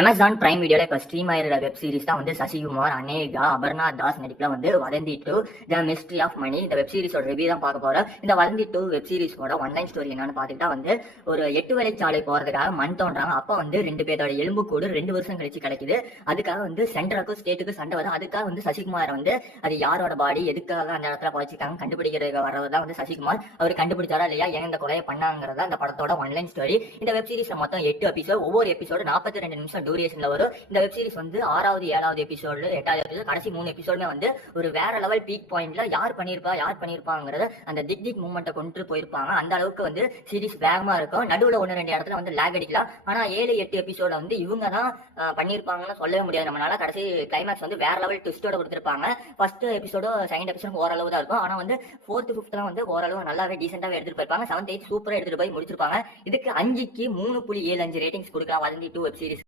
Amazon prime வீடியோல இப்போ stream ஆகிற வெப் சீரிஸ் தான் வந்து சசிகுமார், அனேகா, அபர்ணா தாஸ் நடிப்பில் வந்து Vadhandhi to the mystery of மணி. இந்த வெப் சீரிஸோட ரிவ்யூ தான் பார்க்க போறோம். இந்த வதந்தி டூ வெப் சீரிஸோட ஒன்லைன் ஸ்டோரி என்னன்னு பார்த்துக்கிட்டா வந்து ஒரு 8 வழிச்சாலை போறதுக்காக மண் தோன்றாங்க. அப்போ வந்து 2 பேரோட எலும்பு கூடு 2 வருஷம் கழிச்சு கிடைக்குது. அதுக்காக வந்து சென்டருக்கும் ஸ்டேட்டுக்கும் சண்டை வரும். அதுக்காக வந்து சசிகுமார் வந்து அது யாரோட பாடி எதுக்காக அந்த இடத்துல புதைச்சிருக்காங்க கண்டுபிடிக்கிறதுக்கு வர்றதுதான் வந்து சசிகுமார். அவர் கண்டுபிடிச்சாரா இல்லையா, ஏன் இந்த கொலையை பண்ணாங்கிறதா அந்த படத்தோட ஒன்லைன் ஸ்டோரி. இந்த வெப் சீரிஸ்ல மொத்தம் 8 எபிசோட், ஒவ்வொரு எபிசோடு 42 நிமிஷம் டூரேஷன்ல வரும். இந்த வெப் சீரிஸ் வந்து 6வது 7வது எபிசோடு 8வது எபிசோடு கடைசி 3 எபிசோடுமே வந்து ஒரு வேற லெவல் பீக் பாயிண்ட்ல யார் பண்ணிருப்பாங்கிறத அந்த திக் மூமெண்ட்டை கொண்டு போயிருப்பாங்க. அந்த அளவுக்கு வந்து சீரிஸ் வேகமா இருக்கும். நடுவுல 1-2 இடத்துல வந்து லேக் அடிக்கலாம். ஆனா 7-8 எபிசோட வந்து இவங்க தான் பண்ணிருப்பாங்கன்னு சொல்லவே முடியாது நம்மளால. கடைசி கிளைமேக்ஸ் வந்து வேற லெவல் ட்விஸ்டோட கொடுத்திருப்பாங்க. ஃபர்ஸ்ட் எபிசோடோ செகண்ட் எபிசோட் ஓரளவு தான் இருக்கும். ஆனா வந்து 4th 5th வந்து ஓரளவு நல்லாவே டீசென்டாவே எடுத்துட்டு போயிருப்பாங்க. 7th 8th சூப்பரா எடுத்துட்டு போய் முடிச்சிருப்பாங்க. இதுக்கு 5க்கு 3.75 ரேட்டிங்ஸ் கொடுக்கலாம் வதந்தி 2 வெப் சீரிஸ்.